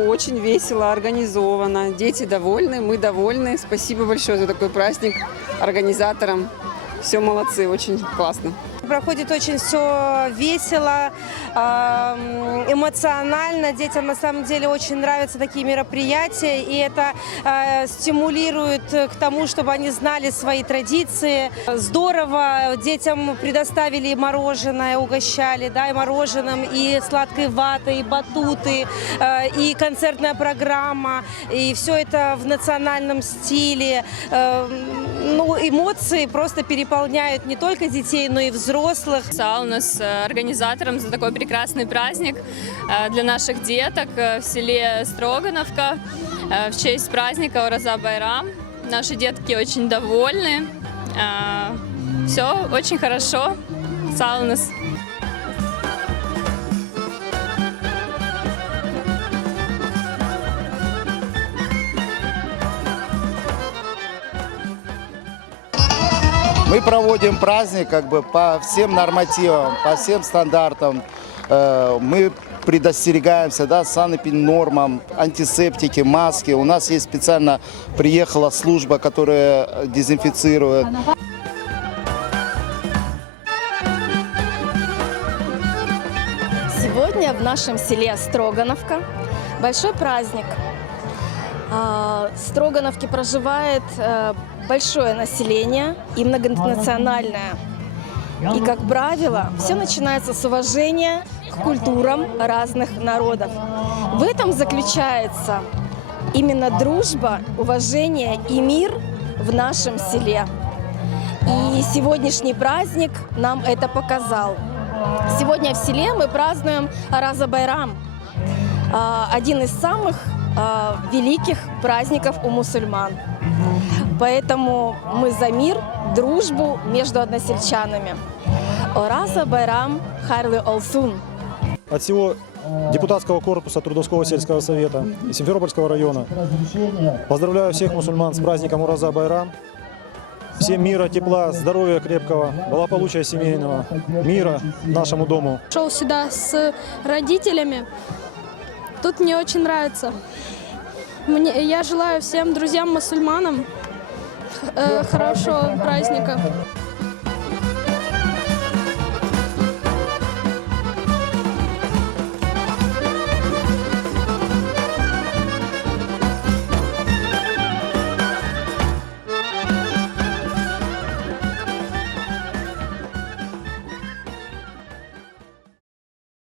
Очень весело, организовано. Дети довольны, мы довольны. Спасибо большое за такой праздник организаторам. Все молодцы, очень классно. Проходит очень все весело, эмоционально. Детям на самом деле очень нравятся такие мероприятия, и это стимулирует к тому, чтобы они знали свои традиции. Здорово, детям предоставили мороженое, угощали, да, и мороженым, и сладкой ватой, и батуты, и концертная программа, и все это в национальном стиле. Ну, эмоции просто переполняют не только детей, но и взрослых. У нас организатором за такой прекрасный праздник для наших деток в селе Строгановка в честь праздника Ораза Байрам. Наши детки очень довольны. Все очень хорошо. Сау у нас. Мы проводим праздник как бы по всем нормативам, по всем стандартам. Мы предостерегаемся, да, санэпиднормам, антисептики, маски. У нас есть специально приехала служба, которая дезинфицирует. Сегодня в нашем селе Строгановка большой праздник. В Строгановке проживает большое население и многонациональное. И, как правило, все начинается с уважения к культурам разных народов. В этом заключается именно дружба, уважение и мир в нашем селе. И сегодняшний праздник нам это показал. Сегодня в селе мы празднуем Ораза Байрам, один из самых великих праздников у мусульман. Поэтому мы за мир, дружбу между односельчанами. Ораза Байрам хайрлы олсун. От всего депутатского корпуса Трудовского сельского совета и Симферопольского района поздравляю всех мусульман с праздником Ораза Байрам. Всем мира, тепла, здоровья крепкого, благополучия семейного, мира нашему дому. Шел сюда с родителями. Тут мне очень нравится. Я желаю всем друзьям-мусульманам хорошего праздника.